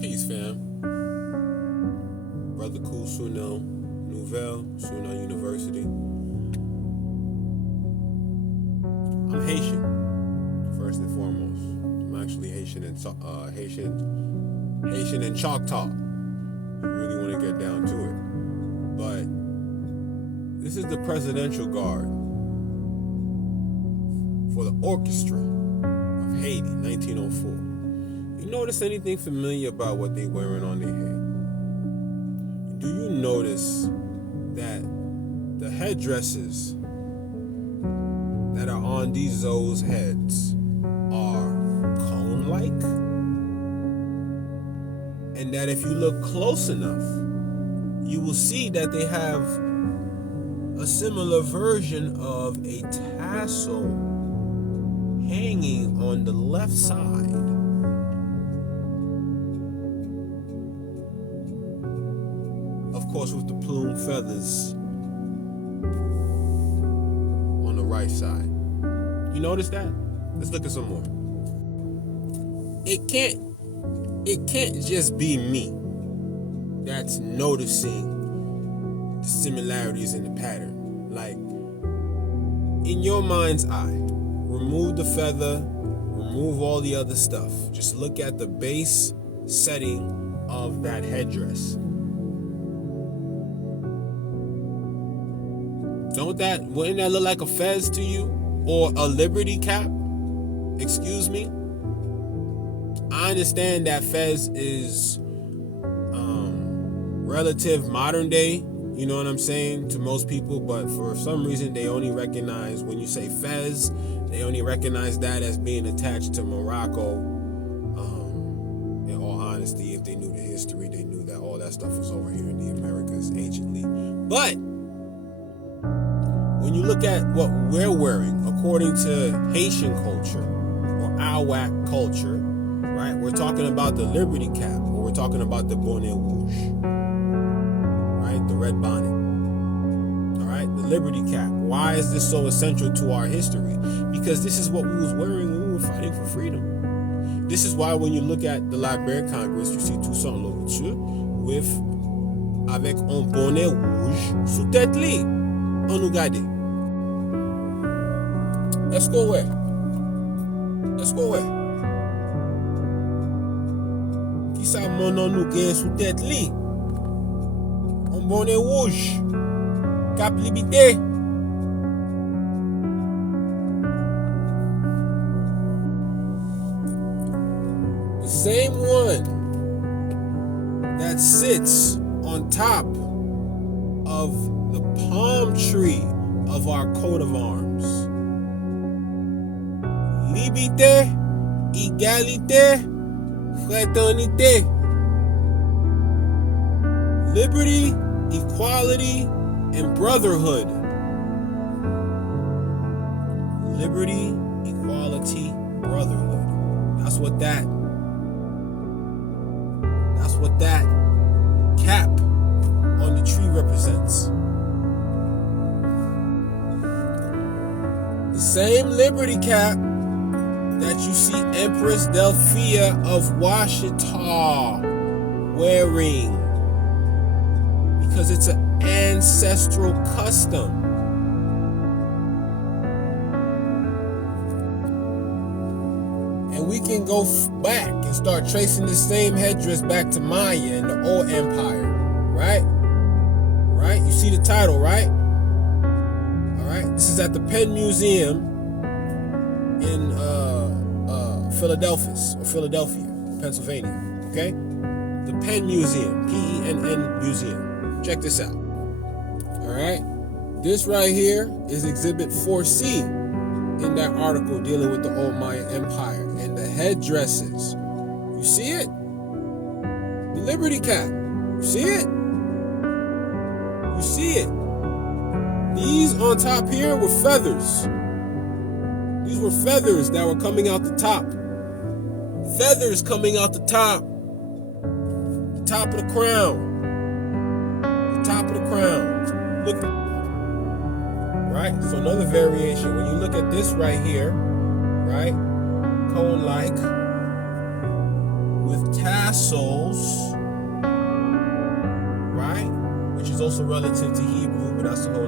Peace, fam. Brother Cool Suno Nouvelle, Suno University. I'm Haitian, first and foremost. I'm actually Haitian and Choctaw. If you really want to get down to it. But this is the Presidential Guard for the Orchestra of Haiti, 1904. You notice anything familiar about what they're wearing on their head? Do you notice that the headdresses that are on these Zouave's heads are cone-like? And that if you look close enough, you will see that they have a similar version of a tassel hanging on the left side. Of course, with the plume feathers on the right side. You notice that? Let's look at some more. It can't just be me that's noticing the similarities in the pattern. Like, in your mind's eye, remove the feather, remove all the other stuff. Just look at the base setting of that headdress. Wouldn't that look like a fez to you? Or a liberty cap? Excuse me? I understand that fez is relative modern day, you know what I'm saying, to most people, but for some reason they only recognize, when you say fez, they only recognize that as being attached to Morocco. In all honesty, if they knew the history, they knew that all that stuff was over here in the Americas anciently. But when you look at what we're wearing, according to Haitian culture or Aruac culture, right? We're talking about the Liberty cap, or we're talking about the bonnet rouge, right? The red bonnet, all right? The Liberty cap. Why is this so essential to our history? Because this is what we was wearing when we were fighting for freedom. This is why when you look at the Library of Congress, you see Toussaint Louverture with avec un bonnet rouge sous tête li. On nous garde. Let's go where? Qui sa mon on nous gagne sous tête li? Un bonnet rouge. Cap libité. The same one that sits on top of the palm tree of our coat of arms. Liberté, égalité, fraternité. Liberty, equality, and brotherhood. Liberty, equality, brotherhood. That's what that cap on the tree represents. The same liberty cap that you see Empress Delphia of Washita wearing, because it's an ancestral custom. And we can go back and start tracing the same headdress back to Maya and the old empire, right? Right? You see the title, right? All right. This is at the Penn Museum in Philadelphia, Pennsylvania. Okay? The Penn Museum, Penn Museum. Check this out. All right? This right here is Exhibit 4C in that article dealing with the old Maya Empire and the headdresses. You see it? The Liberty cap. You see it? You see it? These on top here were feathers. These were feathers that were coming out the top. Feathers coming out the top. The top of the crown. The top of the crown. Look. Right? So another variation. When you look at this right here, right? Cone-like. epistles, right? Which is also relative to Hebrew, but that's a whole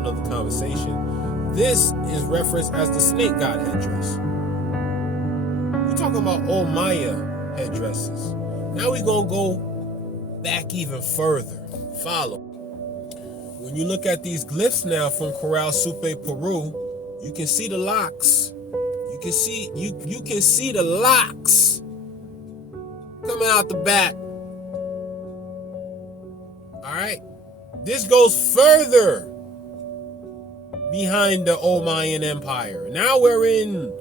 nother conversation. This is referenced as the snake god headdress. We're talking about old Maya headdresses. Now we're gonna go back even further. Follow. When you look at these glyphs now from Corral Supe, Peru, you can see the locks. You can see the locks coming out the back. All right. This goes further behind the old Mayan Empire. Now we're in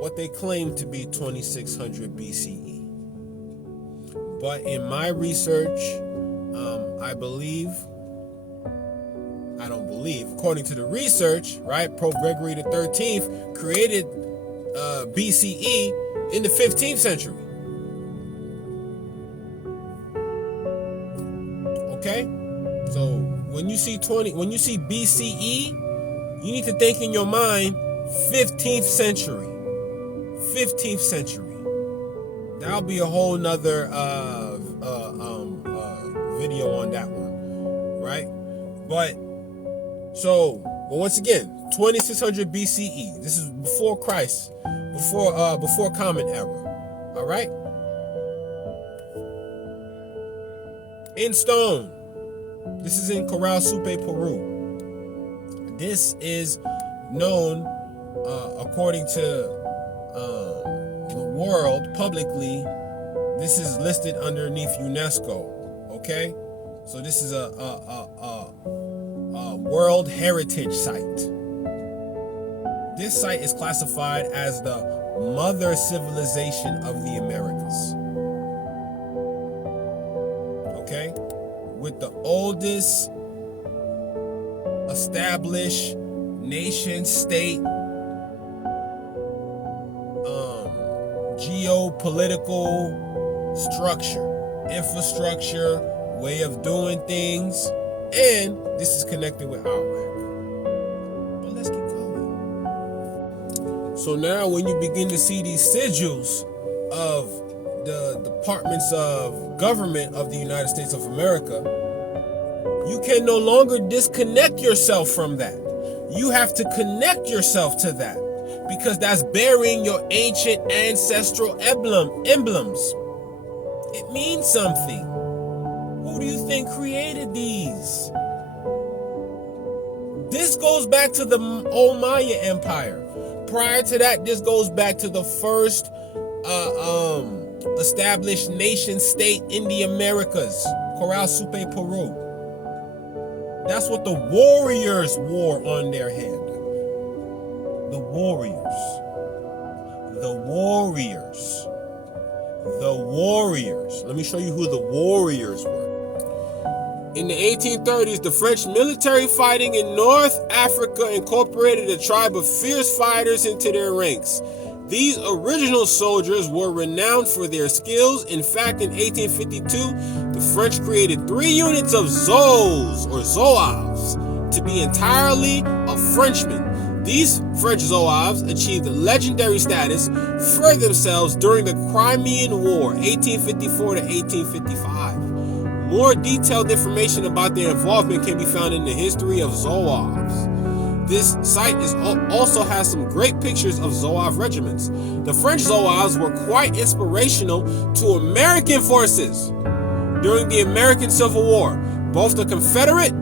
what they claim to be 2600 BCE. But in my research, according to the research, right, Pope Gregory the 13th created BCE in the 15th century. Okay? So when you see BCE, you need to think in your mind 15th century. 15th century. That'll be a whole nother video on that one, right? But once again, 2600 BCE. This is before Christ, before Common Era. All right. In stone. This is in Corral Supe, Peru. This is known, according to the world publicly. This is listed underneath UNESCO. Okay, so this is a World Heritage Site. This site is classified as the mother civilization of the Americas. Okay, with the oldest established nation-state geopolitical structure, infrastructure, way of doing things, and this is connected with Aruac. But let's keep going. So now when you begin to see these sigils of the departments of government of the United States of America, you can no longer disconnect yourself from that. You have to connect yourself to that, because that's bearing your ancient ancestral emblems. It means something. Who do you think created these? This goes back to the old Maya Empire. Prior to that, this goes back to the first established nation state in the Americas, Corral Supe, Peru. That's what the warriors wore on their head. The warriors. The warriors. The warriors. Let me show you who the warriors were. In the 1830s, the French military fighting in North Africa incorporated a tribe of fierce fighters into their ranks. These original soldiers were renowned for their skills. In fact, in 1852, the French created 3 units of Zouaves to be entirely of Frenchmen. These French Zouaves achieved legendary status for themselves during the Crimean War, 1854 to 1855. More detailed information about their involvement can be found in the history of Zouaves. This site also has some great pictures of Zouave regiments. The French Zouaves were quite inspirational to American forces during the American Civil War. Both the Confederate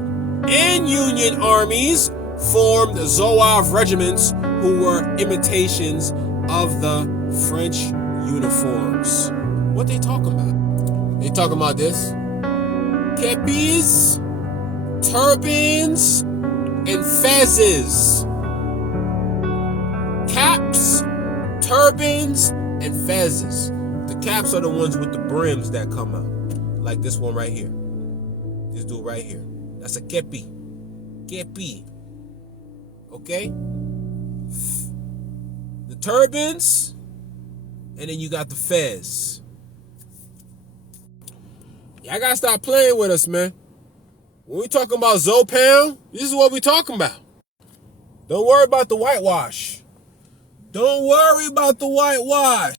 and Union armies formed Zouave regiments who were imitations of the French uniforms. What they talking about? They talking about this. Kepis, turbans, and fezzes. Caps, turbans, and fezzes. The caps are the ones with the brims that come out. Like this one right here. This dude right here. That's a kepi. Kepi. Okay? The turbans, and then you got the fez. Y'all gotta stop playing with us, man. When we talking about Zouave, this is what we talking about. Don't worry about the whitewash. Don't worry about the whitewash.